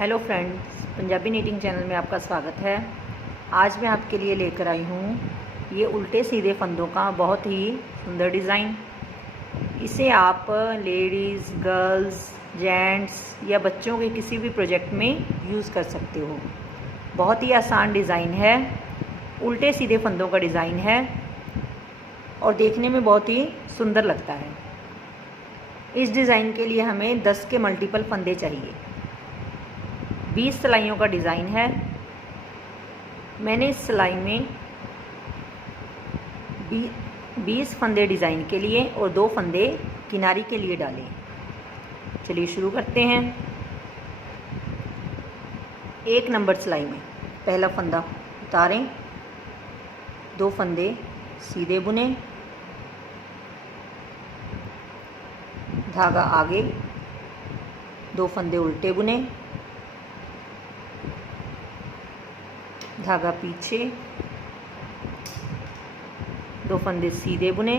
Hello friends, Punjabi knitting channel में आपका स्वागत है। आज मैं आपके लिए लेकर आई हूँ ये उल्टे सीधे फंदों का बहुत ही सुंदर डिज़ाइन। इसे आप लेडीज़, गर्ल्स, जेंट्स या बच्चों के किसी भी प्रोजेक्ट में यूज़ कर सकते हो। बहुत ही आसान डिज़ाइन है, उल्टे सीधे फंदों का डिज़ाइन है और देखने में बहुत ही सुंदर लगता है। इस डिज़ाइन के लिए हमें 10 के मल्टीपल फंदे चाहिए। 20 सिलाइयों का डिज़ाइन है। मैंने इस सिलाई में 20 फंदे डिज़ाइन के लिए और 2 फंदे किनारी के लिए डाले। चलिए शुरू करते हैं। 1 नंबर सिलाई में पहला फंदा उतारें, 2 फंदे सीधे बुने, धागा आगे, 2 फंदे उल्टे बुने, धागा पीछे, 2 फंदे सीधे बुने,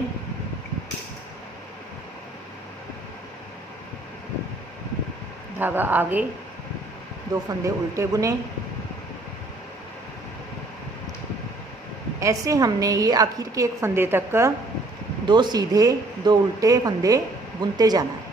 धागा आगे, 2 फंदे उल्टे बुने। ऐसे हमने ये आखिर के एक फंदे तक 2 सीधे 2 उल्टे फंदे बुनते जाना है।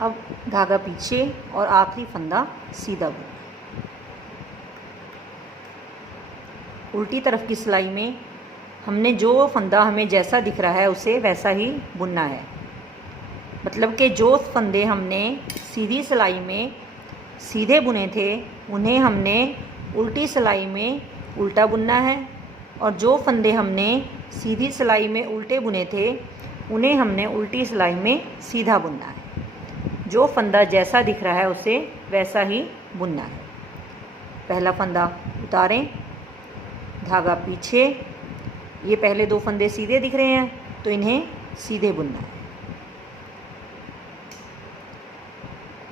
अब धागा पीछे और आखिरी फंदा सीधा बुनना। उल्टी तरफ की सिलाई में हमने जो फंदा हमें जैसा दिख रहा है उसे वैसा ही बुनना है। मतलब कि जो फंदे हमने सीधी सिलाई में सीधे बुने थे उन्हें हमने उल्टी सिलाई में उल्टा बुनना है, और जो फंदे हमने सीधी सिलाई में उल्टे बुने थे उन्हें हमने उल्टी सिलाई में सीधा बुनना है। जो फंदा जैसा दिख रहा है उसे वैसा ही बुनना है। पहला फंदा उतारें, धागा पीछे। ये पहले 2 फंदे सीधे दिख रहे हैं तो इन्हें सीधे बुनना है।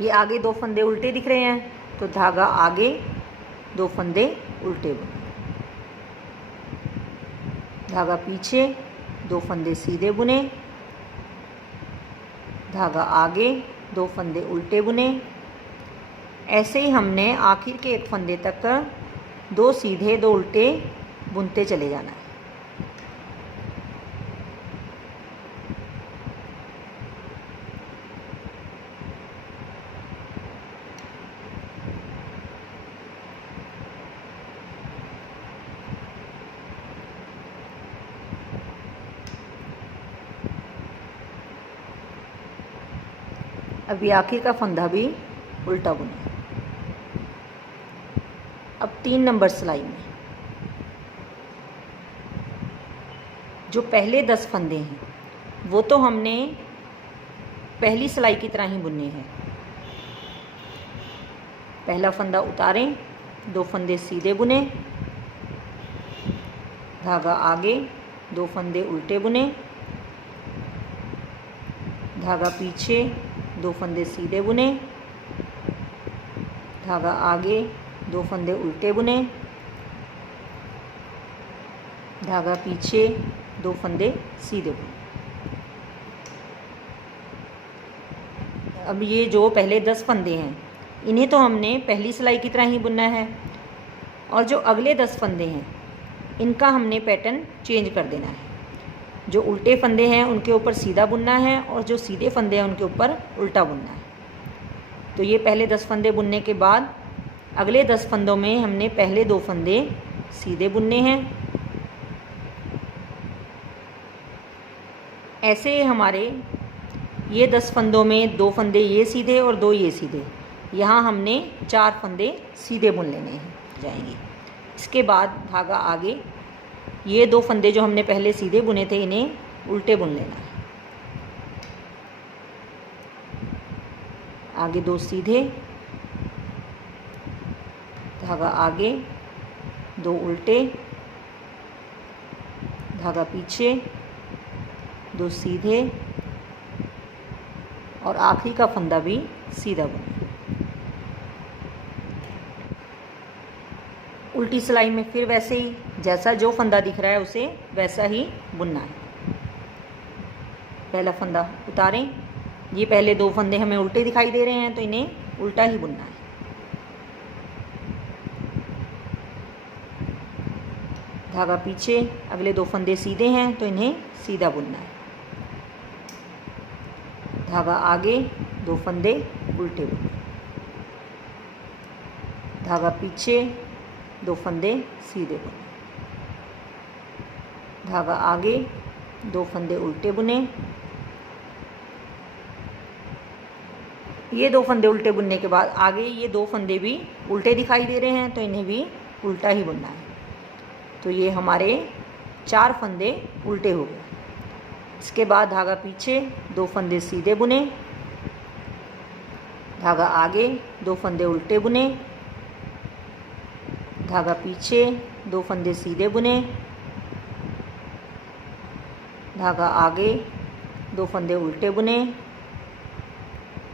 ये आगे 2 फंदे उल्टे दिख रहे हैं तो धागा आगे, 2 फंदे उल्टे बुने, धागा पीछे, 2 फंदे सीधे बुने, धागा आगे, 2 फंदे उल्टे बुने। ऐसे ही हमने आखिर के एक फंदे तक 2 सीधे 2 उल्टे बुनते चले जाना है। अभी आखिर का फंदा भी उल्टा बुने। अब 3 नंबर सिलाई में जो पहले 10 फंदे हैं वो तो हमने पहली सिलाई की तरह ही बुनने हैं। पहला फंदा उतारें, 2 फंदे सीधे बुने, धागा आगे, 2 फंदे उल्टे बुने, धागा पीछे, 2 फंदे सीधे बुने, धागा आगे, 2 फंदे उल्टे बुने, धागा पीछे, 2 फंदे सीधे बुने। अब ये जो पहले 10 फंदे हैं इन्हें तो हमने पहली सिलाई की तरह ही बुनना है, और जो अगले 10 फंदे हैं इनका हमने पैटर्न चेंज कर देना है। जो उल्टे फंदे हैं उनके ऊपर सीधा बुनना है और जो सीधे फंदे हैं उनके ऊपर उल्टा बुनना है। तो ये पहले 10 फंदे बुनने के बाद अगले 10 फंदों में हमने पहले 2 फंदे सीधे बुनने हैं। ऐसे हमारे ये 10 फंदों में 2 फंदे ये सीधे और 2 ये सीधे, यहाँ हमने 4 फंदे सीधे बुन लेने हैं जाएंगे। इसके बाद धागा आगे, ये 2 फंदे जो हमने पहले सीधे बुने थे इन्हें उल्टे बुन लेना है। आगे 2 सीधे, धागा आगे, 2 उल्टे, धागा पीछे, 2 सीधे और आखिरी का फंदा भी सीधा बुने। उल्टी सिलाई में फिर वैसे ही जैसा जो फंदा दिख रहा है उसे वैसा ही बुनना है। पहला फंदा उतारें। ये पहले 2 फंदे हमें उल्टे दिखाई दे रहे हैं तो इन्हें उल्टा ही बुनना है। धागा पीछे, अगले 2 फंदे सीधे हैं तो इन्हें सीधा बुनना है। धागा आगे, 2 फंदे उल्टे बुने, धागा पीछे, 2 फंदे सीधे बुने, धागा आगे, 2 फंदे उल्टे बुने। ये 2 फंदे उल्टे बुनने के बाद आगे ये 2 फंदे भी उल्टे दिखाई दे रहे हैं तो इन्हें भी उल्टा ही बुनना है। तो ये हमारे 4 फंदे उल्टे हो गए। इसके बाद धागा पीछे, 2 फंदे सीधे बुने, धागा आगे, 2 फंदे उल्टे बुने, धागा पीछे, 2 फंदे सीधे बुने, धागा आगे, 2 फंदे उल्टे बुने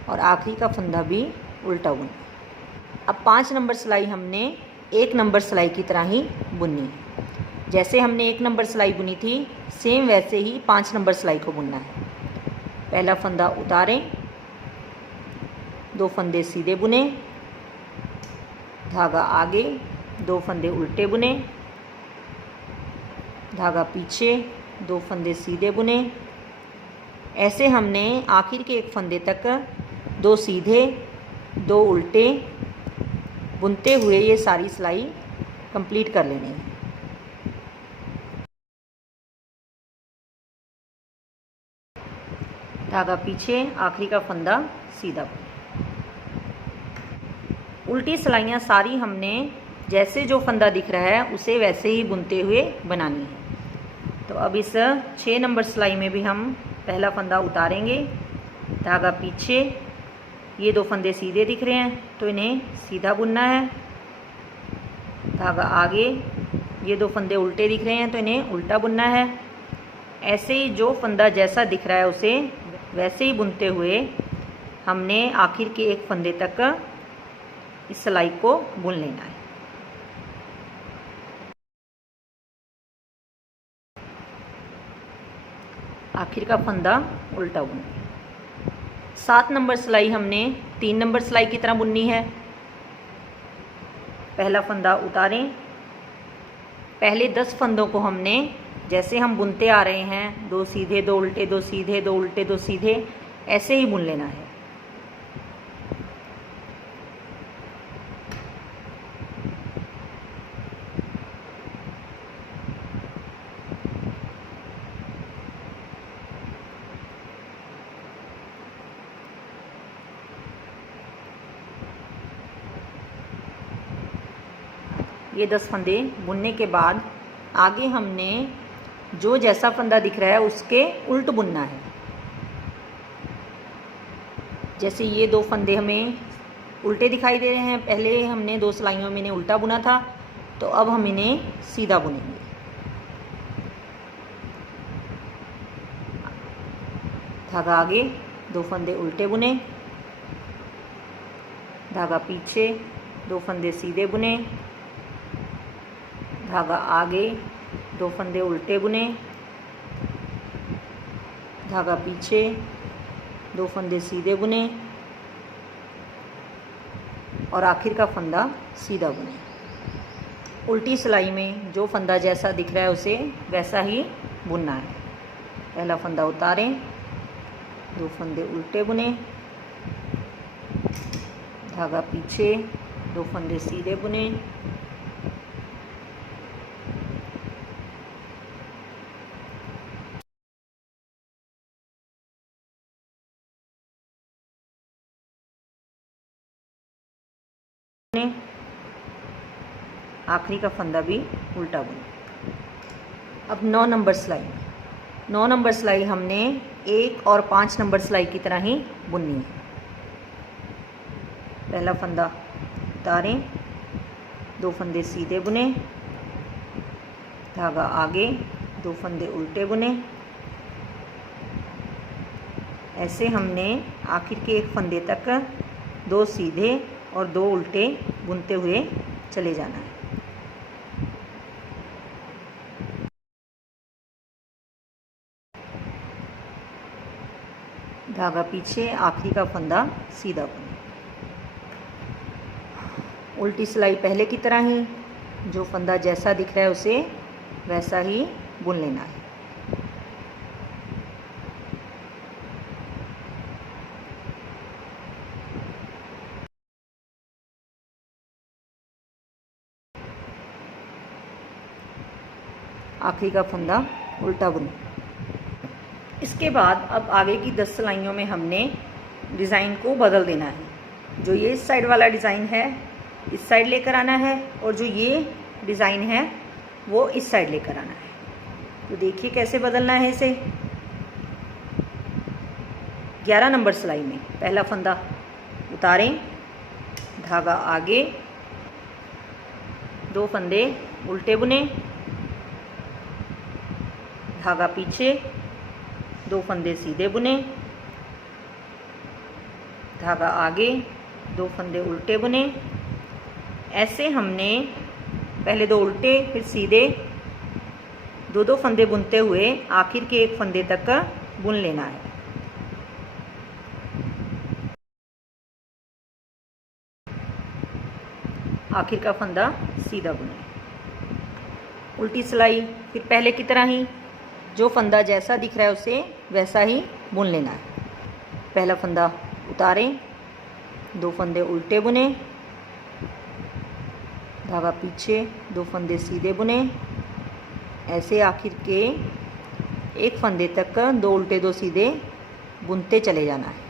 और आखिरी का फंदा भी उल्टा बुना। अब 5 नंबर सिलाई हमने 1 नंबर सिलाई की तरह ही बुननी है। जैसे हमने 1 नंबर सिलाई बुनी थी सेम वैसे ही 5 नंबर सिलाई को बुनना है। पहला फंदा उतारें, 2 फंदे सीधे बुने, धागा आगे, 2 फंदे उल्टे बुने, धागा पीछे, 2 फंदे सीधे बुने। ऐसे हमने आखिर के 1 फंदे तक 2 सीधे, 2 उल्टे बुनते हुए ये सारी सिलाई कंप्लीट कर लेनी है। धागा पीछे, आखिरी का फंदा सीधा बुने। उल्टी सिलाइयाँ सारी हमने जैसे जो फंदा दिख रहा है उसे वैसे ही बुनते हुए बनानी है। तो अब इस 6 नंबर सिलाई में भी हम पहला फंदा उतारेंगे, धागा पीछे, ये 2 फंदे सीधे दिख रहे हैं तो इन्हें सीधा बुनना है, धागा आगे, ये 2 फंदे उल्टे दिख रहे हैं तो इन्हें उल्टा बुनना है। ऐसे ही जो फंदा जैसा दिख रहा है उसे वैसे ही बुनते हुए हमने आखिर के 1 फंदे तक इस सिलाई को बुन लेना है। आखिर का फंदा उल्टा बुन। 7 नंबर सिलाई हमने 3 नंबर सिलाई की तरह बुननी है। पहला फंदा उतारें। पहले 10 फंदों को हमने जैसे हम बुनते आ रहे हैं 2 सीधे, 2 उल्टे, 2 सीधे, 2 उल्टे, 2 सीधे, ऐसे ही बुन लेना है। ये 10 फंदे बुनने के बाद आगे हमने जो जैसा फंदा दिख रहा है उसके उल्ट बुनना है। जैसे ये 2 फंदे हमें उल्टे दिखाई दे रहे हैं, पहले हमने 2 सिलाइयों में इन्हें उल्टा बुना था तो अब हम इन्हें सीधा बुनेंगे। धागा आगे, 2 फंदे उल्टे बुने, धागा पीछे, 2 फंदे सीधे बुने, धागा आगे, 2 फंदे उल्टे बुने, धागा पीछे, 2 फंदे सीधे बुने और आखिर का फंदा सीधा बुने। उल्टी सिलाई में जो फंदा जैसा दिख रहा है उसे वैसा ही बुनना है। पहला फंदा उतारें, 2 फंदे उल्टे बुने, धागा पीछे, 2 फंदे सीधे बुने, आखिरी का फंदा भी उल्टा बुने। अब 9 नंबर सिलाई। 9 नंबर सिलाई हमने 1 और 5 नंबर सिलाई की तरह ही बुननी है। पहला फंदा उतारें, 2 फंदे सीधे बुने, धागा आगे, 2 फंदे उल्टे बुने। ऐसे हमने आखिर के एक फंदे तक 2 सीधे और 2 उल्टे बुनते हुए चले जाना है। धागा पीछे, आखिरी का फंदा सीधा बुने। उल्टी सिलाई पहले की तरह ही, जो फंदा जैसा दिख रहा है उसे वैसा ही बुन लेना है। आखिरी का फंदा उल्टा बुने। इसके बाद अब आगे की 10 सिलाइयों में हमने डिज़ाइन को बदल देना है। जो ये इस साइड वाला डिज़ाइन है इस साइड लेकर आना है, और जो ये डिज़ाइन है वो इस साइड लेकर आना है। तो देखिए कैसे बदलना है इसे। 11 नंबर सिलाई में पहला फंदा उतारें, धागा आगे, 2 फंदे उल्टे बुने, धागा पीछे, 2 फंदे सीधे बुने, धागा आगे, 2 फंदे उल्टे बुने। ऐसे हमने पहले 2 उल्टे फिर सीधे 2-2 फंदे बुनते हुए आखिर के एक फंदे तक बुन लेना है। आखिर का फंदा सीधा बुने। उल्टी सिलाई फिर पहले की तरह ही, जो फंदा जैसा दिख रहा है उसे वैसा ही बुन लेना है। पहला फंदा उतारें, 2 फंदे उल्टे बुने, धागा पीछे, 2 फंदे सीधे बुने। ऐसे आखिर के एक फंदे तक 2 उल्टे 2 सीधे बुनते चले जाना है।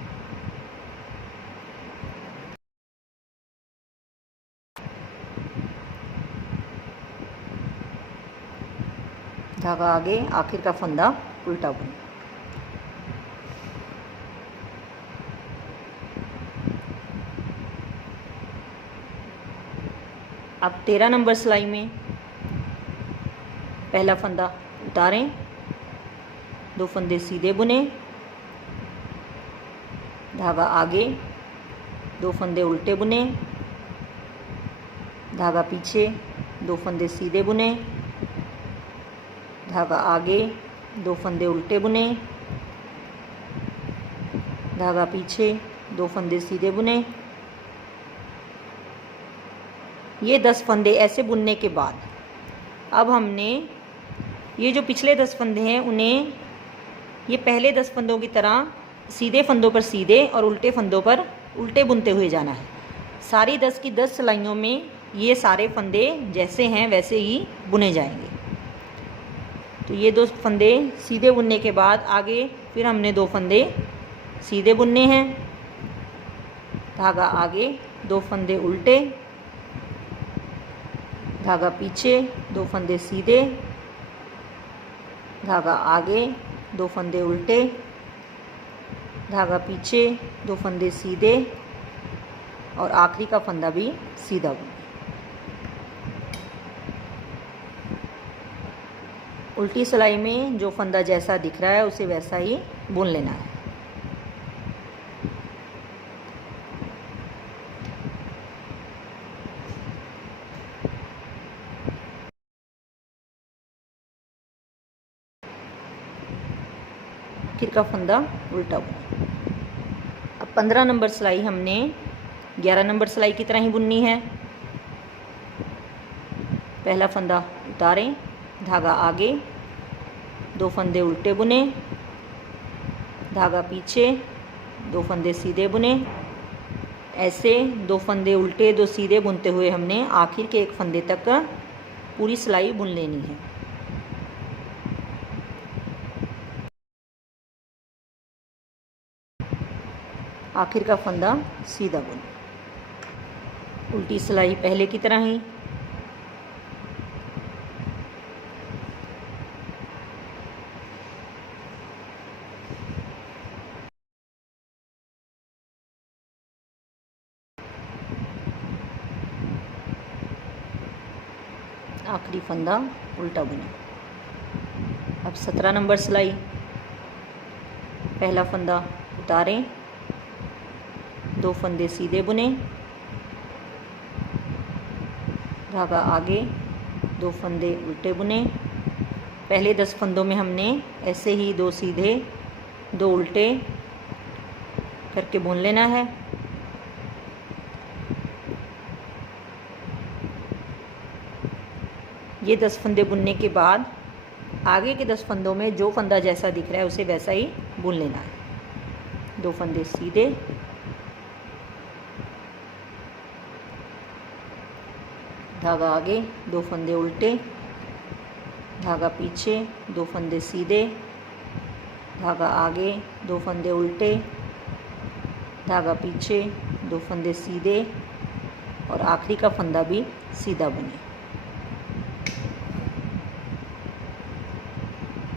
धागा आगे, आखिर का फंदा उल्टा बुने। अब 13 नंबर सिलाई में पहला फंदा उतारें, 2 फंदे सीधे बुने, धागा आगे, 2 फंदे उल्टे बुने, धागा पीछे, 2 फंदे सीधे बुने, धागा आगे, 2 फंदे उल्टे बुने, धागा पीछे, 2 फंदे सीधे बुने। ये 10 फंदे ऐसे बुनने के बाद अब हमने ये जो पिछले 10 फंदे हैं उन्हें ये पहले 10 फंदों की तरह सीधे फंदों पर सीधे और उल्टे फंदों पर उल्टे बुनते हुए जाना है। सारी 10 की 10 सिलाइयों में ये सारे फंदे जैसे हैं वैसे ही बुने जाएंगे। तो ये 2 फंदे सीधे बुनने के बाद आगे फिर हमने 2 फंदे सीधे बुनने हैं, धागा आगे, 2 फंदे उल्टे, धागा पीछे, 2 फंदे सीधे, धागा आगे, 2 फंदे उल्टे, धागा पीछे, 2 फंदे सीधे और आखिरी का फंदा भी सीधा बुने। उल्टी सिलाई में जो फंदा जैसा दिख रहा है उसे वैसा ही बुन लेना है। आखिर का फंदा उल्टा बुने। अब 15 नंबर सिलाई हमने 11 नंबर सिलाई की तरह ही बुननी है। पहला फंदा उतारें, धागा आगे, 2 फंदे उल्टे बुने, धागा पीछे, 2 फंदे सीधे बुने। ऐसे 2 फंदे उल्टे 2 सीधे बुनते हुए हमने आखिर के एक फंदे तक पूरी सिलाई बुन लेनी है। आखिर का फंदा सीधा बुने। उल्टी सिलाई पहले की तरह ही। आखिरी फंदा उल्टा बुने। अब 17 नंबर सिलाई, पहला फंदा उतारें, 2 फंदे सीधे बुने, धागा आगे, 2 फंदे उल्टे बुने। पहले 10 फंदों में हमने ऐसे ही 2 सीधे 2 उल्टे करके बुन लेना है। ये 10 फंदे बुनने के बाद आगे के 10 फंदों में जो फंदा जैसा दिख रहा है उसे वैसा ही बुन लेना है। 2 फंदे सीधे, धागा आगे, 2 फंदे उल्टे, धागा पीछे, 2 फंदे सीधे, धागा आगे, 2 फंदे उल्टे, धागा पीछे, 2 फंदे सीधे और आखिरी का फंदा भी सीधा बुने।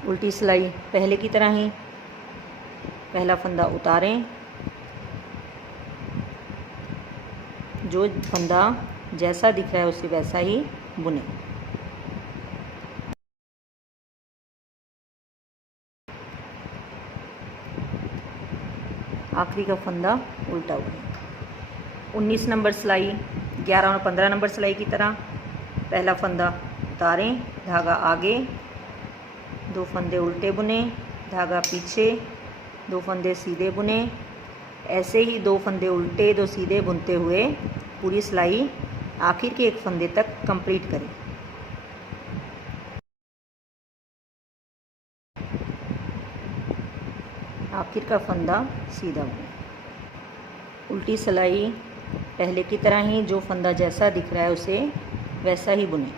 उल्टी सिलाई पहले की तरह ही, पहला फंदा उतारें, जो फंदा जैसा दिख रहा है उसे वैसा ही बुने। आखिरी का फंदा उल्टा बुने। 19 नंबर सिलाई 11 और 15 नंबर सिलाई की तरह, पहला फंदा उतारें, धागा आगे, 2 फंदे उल्टे बुने, धागा पीछे, 2 फंदे सीधे बुने। ऐसे ही 2 फंदे उल्टे 2 सीधे बुनते हुए पूरी सिलाई आखिर के एक फंदे तक कंप्लीट करें। आखिर का फंदा सीधा बुने। उल्टी सिलाई पहले की तरह ही, जो फंदा जैसा दिख रहा है उसे वैसा ही बुने।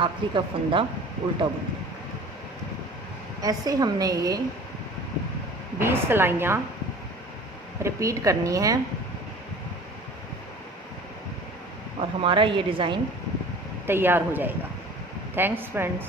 आखिरी का फंदा उल्टा बुने। ऐसे हमने ये 20 सिलाइयाँ रिपीट करनी है और हमारा ये डिज़ाइन तैयार हो जाएगा। Thanks friends.